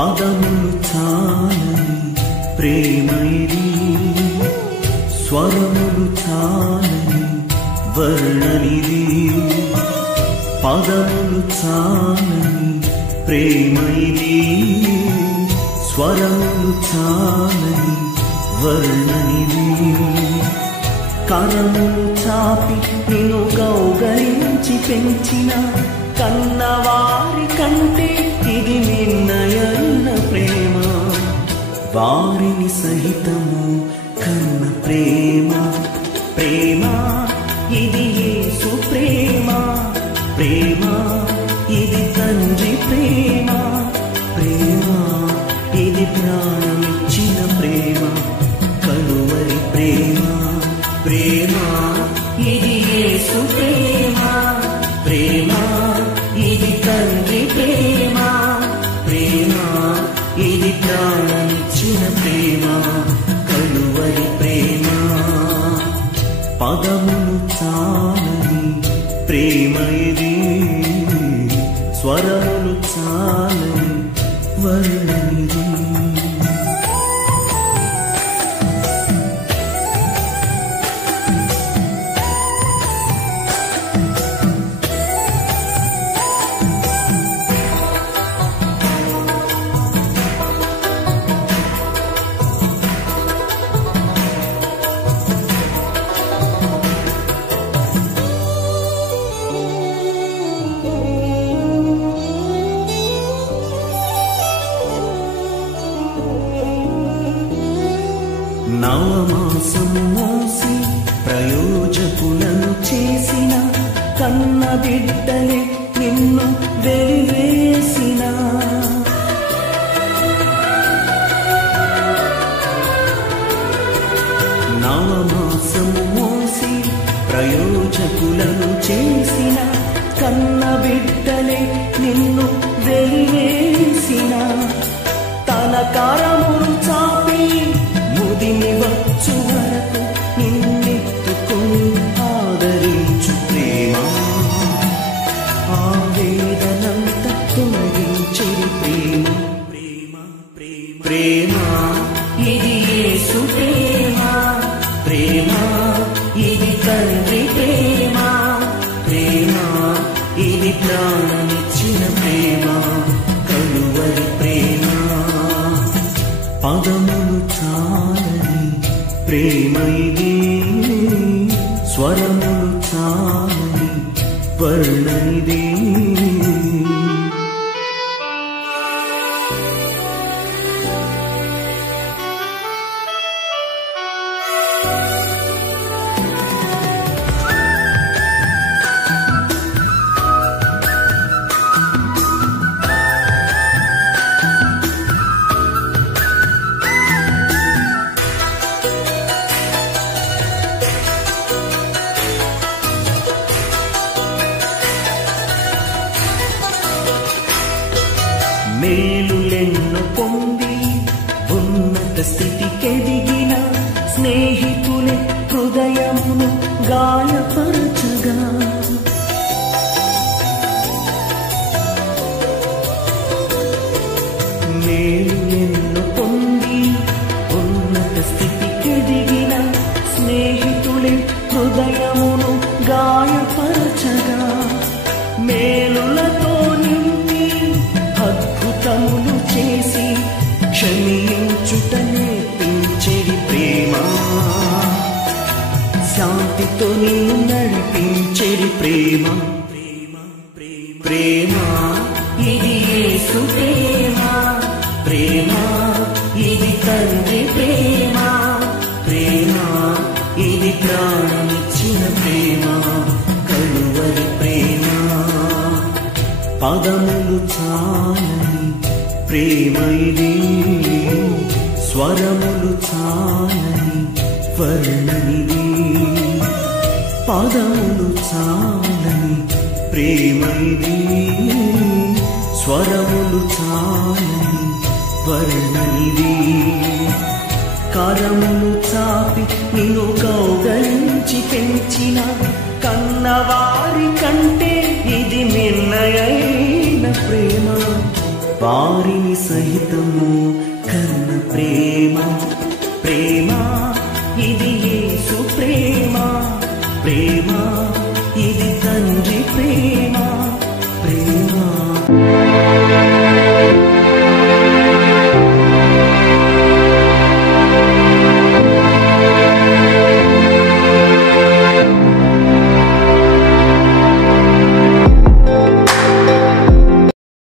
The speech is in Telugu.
పదములు చాలని ప్రేమ ఇది, స్వరములు చాలని వర్ణనిది. పదములు చాలని ప్రేమ ఇది, స్వరములు చాలని వర్ణనిది. కరములు చాపి నిన్ను కౌగలించి పెంచిన కన్నవారి కంటే ఇది మిన్నయైన ప్రేమ. వారిని సహితము కన్న ప్రేమ. ప్రేమ ఇది యేసు ప్రేమ. ప్రేమ ఇది తండ్రి ప్రేమ. ప్రేమ ఇది ప్రాణమిచ్చిన ప్రేమ, కలువరి ప్రేమ. ప్రేమ ఇది యేసు ప్రేమ. ప్రేమ ఇది తండ్రి ప్రేమ. ప్రేమ ఇది ప్రాణమిచ్చిన ప్రేమ, కలువరి ప్రేమ. పదములు చాలని ప్రేమ ఇది, స్వరములు చాలని వర్ణనిది. నవమాసము మోసి ప్రయోజకులను చేసిన కన్న బిడ్డలే నిన్ను వెలివేసిన. నవమాసము మోసి ప్రయోజకులను చేసిన కన్న బిడ్డలే నిన్ను వెలివేసిన. తన కరములు చాపి ముదిమి వచ్చు వరకు నిన్నెత్తుకొని ఆదరించు ప్రేమ. ఆవేదనంత తొలగించెడి ప్రేమ. ప్రేమ ప్రేమ ప్రేమ ఇది యేసు ప్రేమ. ప్రేమ ఇది తండ్రి ప్రేమ. ప్రేమ ఇది ప్రాణమిచ్చిన ప్రేమ, కలువరి ప్రేమ. పదములు చాలని ప్రేమ ఇది, స్వరములు చాలని వర్ణనిది. మేలులెన్నో పొంది ఉన్నత స్థితికెదిగిన స్నేహితులే హృదయమును గాయపరచగా. మేలులెన్నో పొంది ఉన్నత స్థితికెదిగిన స్నేహితులే హృదయమును గాయపరచగా. మేలులతో నింపి అద్భుతములు చేసి క్షమించుట నేర్పించెడి ప్రేమ. శాంతితో నిన్ను నడిపించెడి ప్రేమ. ప్రేమ ప్రేమ ప్రేమ ఇది యేసు ప్రేమ. ప్రేమ ఇది తండ్రి ప్రేమ. ప్రేమ ఇది ప్రాణమిచ్చిన ప్రేమ, కలువరి ప్రేమ. పదములు చాలని ప్రేమ ఇది, స్వరములు చాలని వర్ణనిది. పదములు చాలని ప్రేమ ఇది, స్వరములు చాలని వర్ణనిది. కరములు చాపి నిన్ను కౌగలించి పెంచిన కన్నవారి కంటే ఇది మిన్నయైన ప్రేమ. వారిని సహితము కన్న ప్రేమ